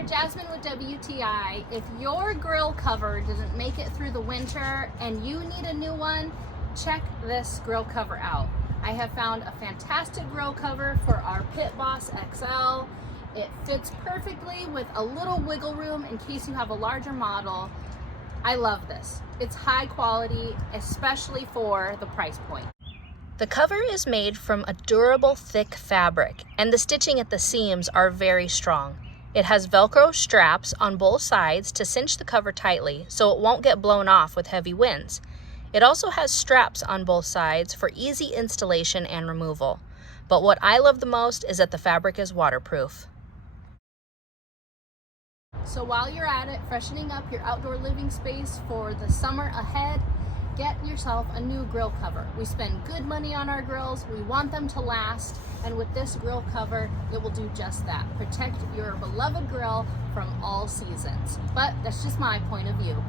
there, Jasmine with WTI. If your grill cover didn't make it through the winter and you need a new one, check this grill cover out. I have found a fantastic grill cover for our Pit Boss XL. It fits perfectly with a little wiggle room in case you have a larger model. I love this. It's high quality, especially for the price point. The cover is made from a durable, thick fabric, and the stitching at the seams are very strong. It has Velcro straps on both sides to cinch the cover tightly so it won't get blown off with heavy winds. It also has straps on both sides for easy installation and removal. But what I love the most is that the fabric is waterproof. So while you're at it, freshening up your outdoor living space for the summer ahead, get yourself a new grill cover. We spend good money on our grills, we want them to last, and with this grill cover, it will do just that. Protect your beloved grill from all seasons. But that's just my point of view.